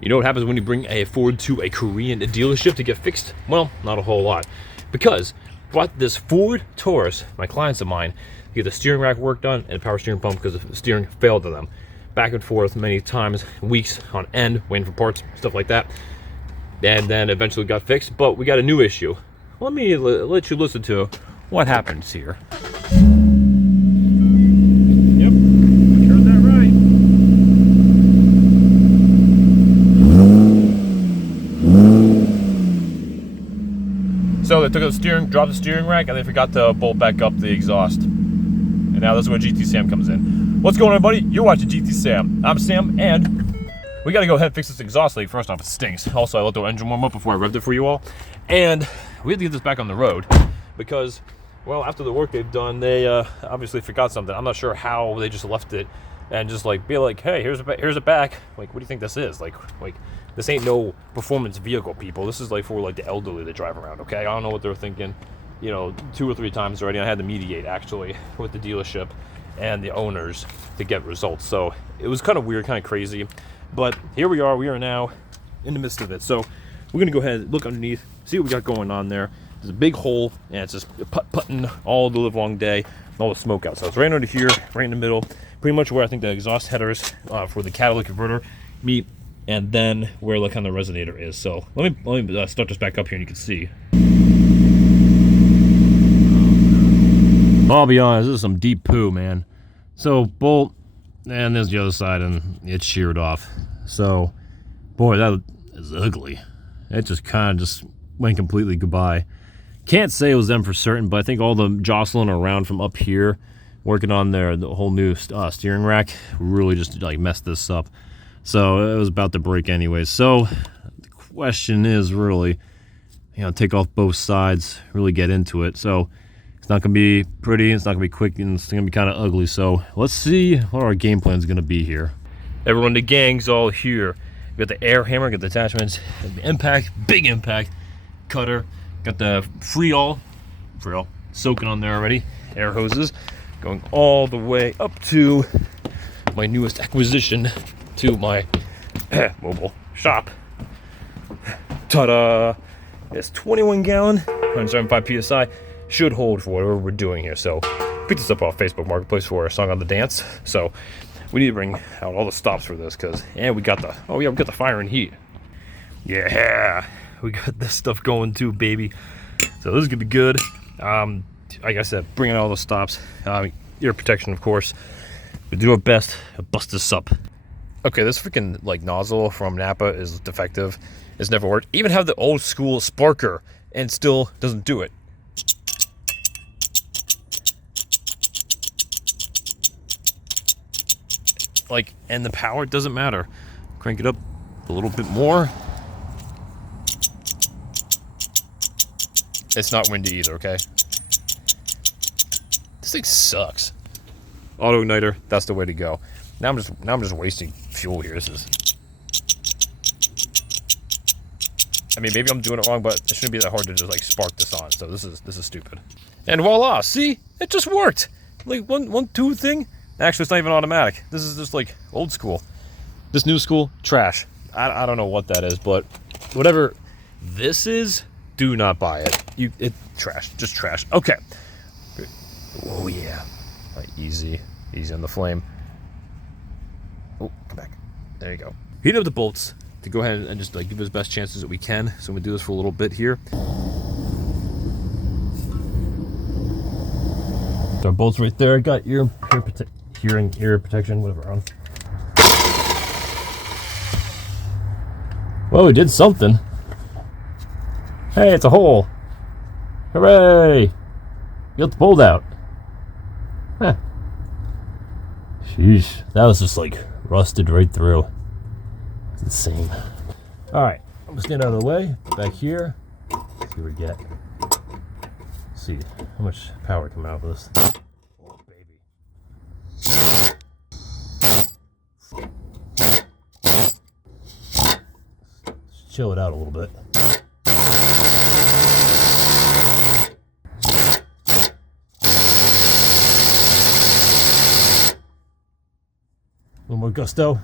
You know what happens when you bring a Ford to a Korean dealership to get fixed? Well, not a whole lot. Because brought this Ford Taurus, my clients of mine, to get the steering rack work done and the power steering pump because the steering failed on them. Back and forth many times, weeks on end, waiting for parts, stuff like that. And then eventually got fixed, but we got a new issue. Let me let you listen to what happens here. Yep, you heard that right. So they took the steering, dropped the steering rack, and they forgot to bolt back up the exhaust. And now that's where GT Sam comes in. What's going on, buddy? You're watching GT Sam. I'm Sam, and we gotta go ahead and fix this exhaust leak. First off, it stinks. Also, I let the engine warm up before I revved it for you all. And we had to get this back on the road because, well, after the work they've done, they obviously forgot something. I'm not sure how they just left it and just like be like, hey, here's it back. Like, what do you think this is? Like this ain't no performance vehicle, people. This is like for like the elderly that drive around. Okay, I don't know what they're thinking. You know, 2 or 3 times already. I had to mediate actually with the dealership and the owners to get results. So it was kind of weird, kind of crazy. But here we are. We are now in the midst of it. So we're gonna go ahead and look underneath, see what we got going on there. There's a big hole, and it's just putting all the live long day, all the smoke out. So it's right under here, right in the middle, pretty much where I think the exhaust headers for the catalytic converter meet, and then where like on the resonator is. So let me start this back up here, and you can see. I'll be honest, this is some deep poo, man. So bolt, and there's the other side, and it's sheared off. So, boy, that is ugly. It just kind of just went completely goodbye. Can't say it was them for certain, but I think all the jostling around from up here, working on the whole new steering rack, really just like messed this up. So it was about to break anyways. So the question is really, take off both sides, really get into it. So it's not going to be pretty, it's not going to be quick, and it's going to be kind of ugly. So let's see what our game plan is going to be here. Everyone, the gang's all here. We got the air hammer, got the attachments, the impact, big impact, cutter, got the Freol soaking on there already, air hoses, going all the way up to my newest acquisition to my mobile shop. Ta-da! It's 21 gallon, 175 PSI. Should hold for whatever we're doing here. So picked this up off Facebook Marketplace for a song on the dance. So we need to bring out all the stops for this because, and we got the fire and heat. Yeah, we got this stuff going too, baby. So this is gonna be good. Like I said, bringing out all the stops, ear protection, of course. We do our best to bust this up. Okay, this freaking like nozzle from Napa is defective. It's never worked. Even have the old school sparker and still doesn't do it. Like, and the power doesn't matter. Crank it up a little bit more. It's not windy either, okay? This thing sucks. Auto igniter, that's the way to go. Now I'm just wasting fuel here. I mean, maybe I'm doing it wrong, but it shouldn't be that hard to just like spark this on. So this is stupid. And voila, see? It just worked. Like one two thing. Actually, it's not even automatic. This is just like old school. This new school, trash. I don't know what that is, but whatever this is, do not buy it. Trash, just trash. Okay. Oh yeah. All right, easy on the flame. Oh, come back. There you go. Heat up the bolts to go ahead and just like give us best chances that we can. So I'm gonna do this for a little bit here. So our bolts right there. Got ear protection, whatever on. Well, we did something. Hey, it's a hole. Hooray! You got the bolt out. Huh. Sheesh, that was just like rusted right through. It's insane. Alright, I'm gonna stand out of the way, back here. See what we get. See how much power coming out of this. Oh, baby. Let's chill it out a little bit. A little more gusto.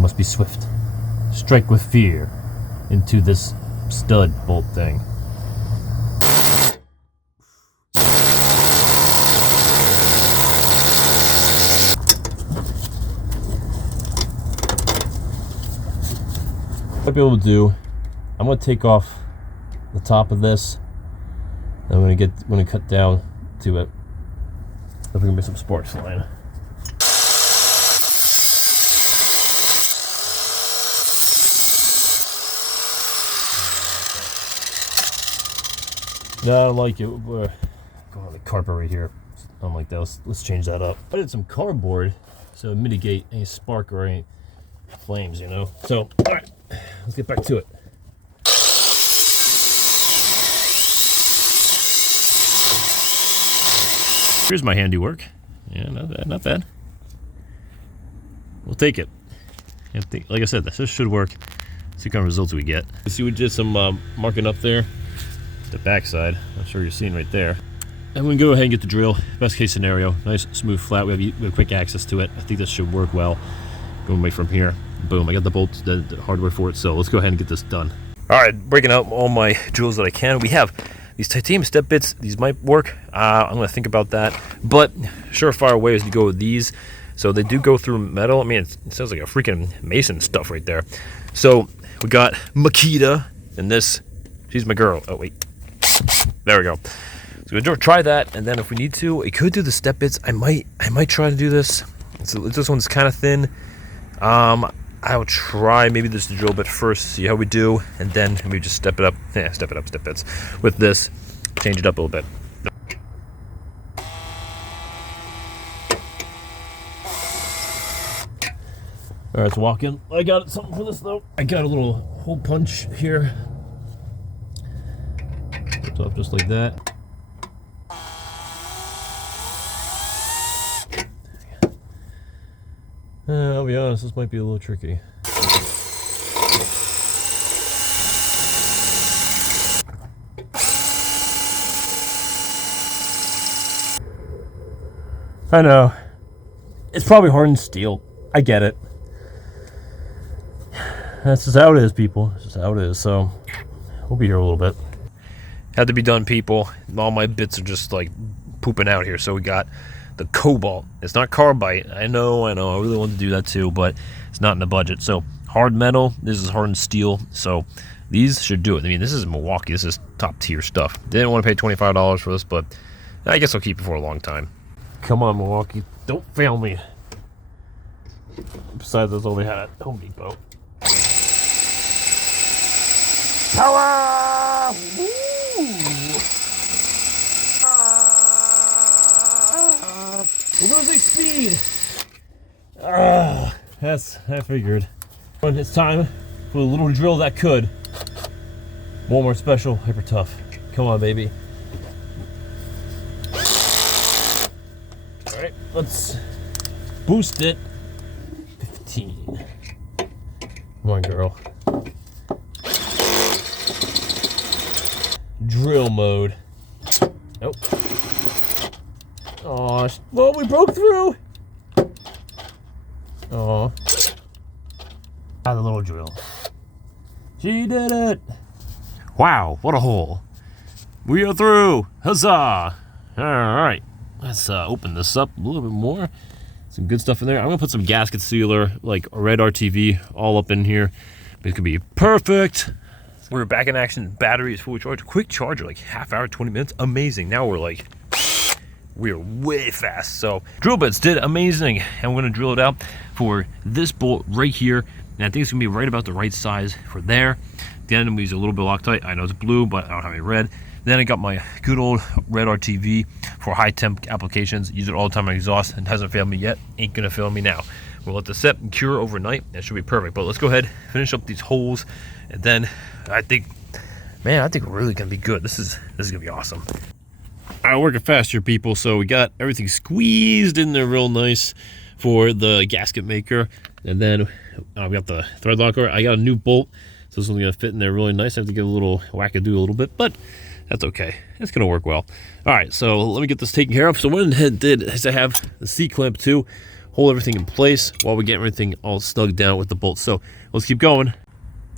Must be swift. Strike with fear into this stud bolt thing. What I'll be able to do, I'm going to take off the top of this. I'm going to cut down to it. There's going to be some sparks flying. No, I don't like it. Go on the carpet right here. I don't like that. Let's change that up. I did some cardboard so mitigate any spark or any flames, you know. So, all right, let's get back to it. Here's my handiwork. Yeah, not bad, not bad. We'll take it. Like I said, this should work. See what kind of results we get. You see, we did some marking up there. The backside, I'm sure you're seeing right there. And we can go ahead and get the drill. Best case scenario, nice, smooth, flat. We have quick access to it. I think this should work well. Going away from here. Boom, I got the bolts, the hardware for it, so let's go ahead and get this done. All right, breaking out all my drills that I can. We have these titanium step bits. These might work. I'm gonna think about that. But surefire way is to go with these. So they do go through metal. I mean, it sounds like a freaking Mason stuff right there. So we got Makita, and this, she's my girl. Oh, wait. There we go. So we'll try that, and then if we need to, we could do the step bits. I might try to do this. So this one's kind of thin. I'll try maybe this drill bit first, see how we do, and then we just step it up. Yeah, step bits. With this, change it up a little bit. All right, let's walk in. I got something for this though. I got a little hole punch here. Puts up just like that. I'll be honest, this might be a little tricky. I know. It's probably hardened steel. I get it. That's just how it is, people. That's just how it is. So, we'll be here a little bit. Had to be done, people. All my bits are just like pooping out here. So we got the cobalt. It's not carbide. I know. I really want to do that too, but it's not in the budget. So hard metal. This is hardened steel. So these should do it. I mean, this is Milwaukee. This is top tier stuff. Didn't want to pay $25 for this, but I guess I'll keep it for a long time. Come on, Milwaukee. Don't fail me. Besides, that's all they had at Home Depot. Power! Woo! We're losing speed. I figured. When it's time for a little drill that could. Walmart special, hyper tough. Come on, baby. All right, let's boost it. 15. Come on, girl. Drill mode. Nope. Aw, well, we broke through. Aw. The little drill. She did it. Wow, what a hole. We are through. Huzzah. All right. Let's open this up a little bit more. Some good stuff in there. I'm going to put some gasket sealer, like a red RTV, all up in here. It could be perfect. We're back in action. Battery is fully charged. Quick charger, like half hour, 20 minutes. Amazing. Now we're way fast. So drill bits did amazing, and we're gonna drill it out for this bolt right here, and I think it's gonna be right about the right size for there. At the end, I'm gonna use a little bit of Loctite. I know it's blue, but I don't have any red. Then I got my good old red RTV for high temp applications. Use it all the time on exhaust, and hasn't failed me yet. Ain't gonna fail me now. We'll let this set and cure overnight. That should be perfect. But let's go ahead, finish up these holes, and then I think we're really gonna be good. This is gonna be awesome. I'm working fast here, people, so we got everything squeezed in there real nice for the gasket maker, and then we got the thread locker. I got a new bolt, so this one's gonna fit in there really nice. I have to get a little wackadoo a little bit, but That's okay. It's going to work well. All right, so let me get this taken care of. So what I did is I have the C-clamp too, hold everything in place while we get everything all snug down with the bolts. So let's keep going.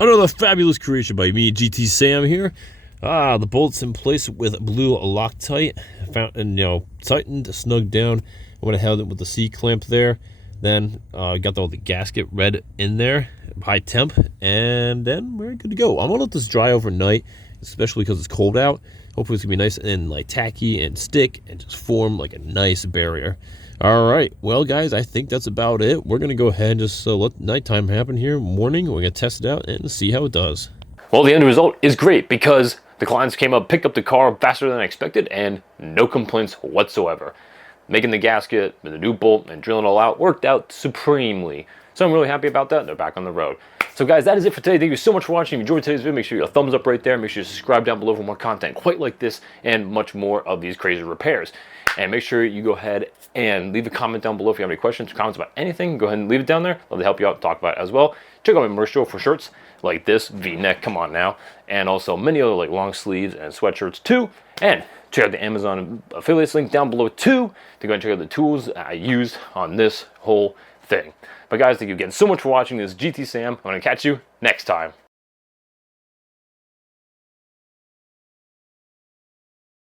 Another fabulous creation by me, GT Sam here. The bolts in place with blue Loctite, found and tightened, snugged down. I went ahead with the C-clamp there. Then got all the gasket red in there, high temp, and then we're good to go. I'm gonna let this dry overnight, especially because it's cold out. Hopefully it's gonna be nice and like tacky and stick and just form like a nice barrier. All right, well guys, I think that's about it. We're gonna go ahead and just let nighttime happen here. Morning, we're gonna test it out and see how it does. Well, the end result is great because the clients came up, picked up the car faster than I expected, and no complaints whatsoever. Making the gasket with the new bolt and drilling it all out worked out supremely. So I'm really happy about that. They're back on the road. So guys, that is it for today. Thank you so much for watching. If you enjoyed today's video, make sure you thumbs up right there. Make sure you subscribe down below for more content quite like this and much more of these crazy repairs. And make sure you go ahead and leave a comment down below if you have any questions or comments about anything. Go ahead and leave it down there. Love to help you out and talk about it as well. Check out my merch store for shirts like this V-neck, come on now, and also many other like long sleeves and sweatshirts too. And check out the Amazon affiliates link down below too to go and check out the tools I used on this whole thing. But guys, thank you again so much for watching. This is GT Sam. I'm gonna catch you next time.